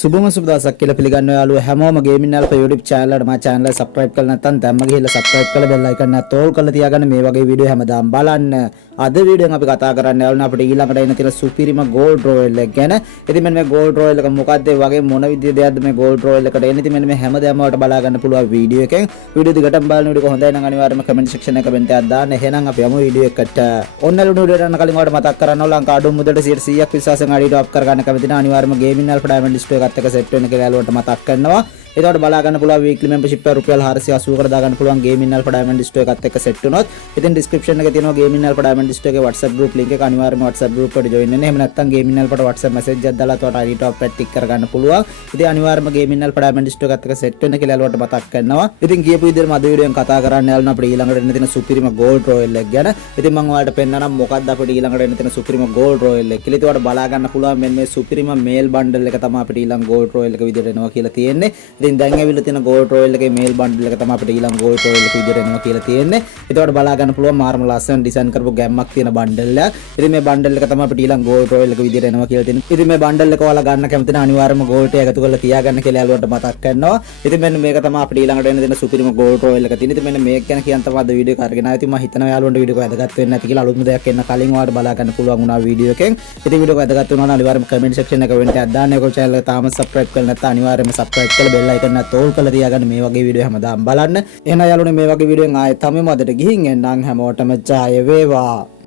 සුබම සුබ දවසක් කියලා පිළිගන්නවා යාළුවෝ හැමෝම ගේමින් අල්පා YouTube channel එකට මා channel එක subscribe කරලා නැත්නම් දැම්ම ගිහිල්ලා subscribe කරලා bell icon එක තෝල් කරලා තියාගන්න මේ වගේ වීඩියෝ හැමදාම බලන්න. අද වීඩියෝෙන් අපි කතා කරන්නේ යාළුවෝ අපිට ඊළඟට එන තියෙන සුපිරිම gold royal එක ගැන. ඉතින් මෙන්න මේ gold royal එක මොකක්ද ඒ වගේ මොන විදිහේ දෙයක්ද මේ gold royal එකට එන්නේ. ඉතින් මෙන්න මේ හැමදාම වලට බලා ගන්න පුළුවන් වීඩියෝ එකෙන්. වීඩියෝ දිගටම බලන වීඩියෝ හොඳයි නම් අනිවාර්යයෙන්ම comment section එක කමෙන්ට් එකක් දාන්න. එහෙනම් අපි යමු වීඩියෝ එකට. ඔන්නලු වීඩියෝ යන කලින් ඔයාලට මතක් කරන්න ඕන ලංකා අඩු මුදලට 100ක් විශ්වාසයෙන් අඩියට අප් කරගන්න කැමති නම් අනිවාර්යයෙන්ම ගේමින් අල්පා ඩයමන්ඩ් ලිස්ට් එකත් එක්ක set වෙන්න කියලා යාළුවන්ට මතක් කරනවා. ඒකට බලා ගන්න පුළුවන් weekly membership එක රුපියල් 480කට දා ගන්න පුළුවන් ගේමින් අල්පා ඩයමන්ඩ් ලිස්ට් එකත් එක්ක set වුණොත්. ඉතින් description එකේ තියෙනවා ගේමින් අල්පා ඩයමන්ඩ් ලිස්ට් එකේ WhatsApp group link එක අනිවාර්යයෙන්ම WhatsApp group එකට join වෙන්න. එහෙම නැත්නම් ගේමින් අල්පාට WhatsApp message එකක් දාලා ඔයාලට ID top එක ටික් කරගන්න පුළුවන්. ඉතින් අනිවාර්යයෙන්ම ගේමින් අල්පා ඩයමන්ඩ් ලිස්ට් එකත් එක්ක set වෙන්න කියලා යාළුවන්ට මතක් කරනවා. ඉතින් කියපු විදිහටම අද වීඩියෝෙන් කතා කරන්න යාළුවෝ අපිට ඊළඟට එන්න තියෙන සුපිරිම gold royal එක ගැන. ඉතින් මම ඔයාලට පෙන්නනම් මොකක්ද අපිට ඊළඟට එන්න තියෙන සුපිරිම gold royal එක කියලා. ඉතින් ඔයාලට බලා ගන්න පුළුවන් මෙන්න මේ සුපිරිම mail bundle එක තමයි අපිට ඊළඟ gold royal එක විදිහට එනවා කියලා තියෙන්නේ. ඉතින් දැන් ඇවිල්ලා තියෙන gold royal එකේ mail bundle එක තමයි අපිට ඊළඟ gold royal එක විදිහට එනවා කියලා තියෙන්නේ. ඉතින් ඔයාලට බලා ගන්න පුළුවන් මාර්ම ලස්සන ඩිසයින් කරපු ගැම්මක් තියෙන bundle එක. ඉතින් මේ bundle එක තමයි අපිට ඊළඟ gold royal එක විදිහට එනවා කියලා තියෙන්නේ. ඉතින් මේ bundle එක ඔයාලා ගන්න කැමති නම් අනිවාර්යයෙන්ම gold එක එකතු කරලා තියාගන්න කියලා යාළුවන්ට මතක් කරනවා. ඉතින් මෙන්න මේක තමයි අපිට ඊළඟට එන්න දෙන සුපිරිම gold royal එක තියෙන්නේ. ඉතින් මෙන්න මේක ගැන කියන්න තමයි අද වීඩියෝ එක අරගෙන ආවේ. ඉතින් මම හිතනවා යාළුවන්ට වීඩියෝ එක වැදගත් වෙන්නේ නැති කියලා අලුත්ම දෙයක් එන්න කලින් ඔයාලට බලා ගන්න පුළුවන් වුණා වීඩියෝ එකෙන්. ඉතින් වීඩියෝ එක වැදගත් වුණා නම් අනිවාර්යයෙන්ම comment section එක කමෙන්ට් එකක් දාන්න. ඒකෝ channel එක තාම subscribe කරලා නැත්නම් අනිවාර්යයෙන්ම subscribe කරලා bell icon එක තෝල් කරලා තියාගන්න මේ වගේ වීඩියෝ හැමදාම බලන්න. එහෙනම් යාළුවනේ මේ වගේ වීඩියෝෙන් ආයෙත් තමයි මදට ගිහින් එන්නම් හැමෝටම ජය වේවා.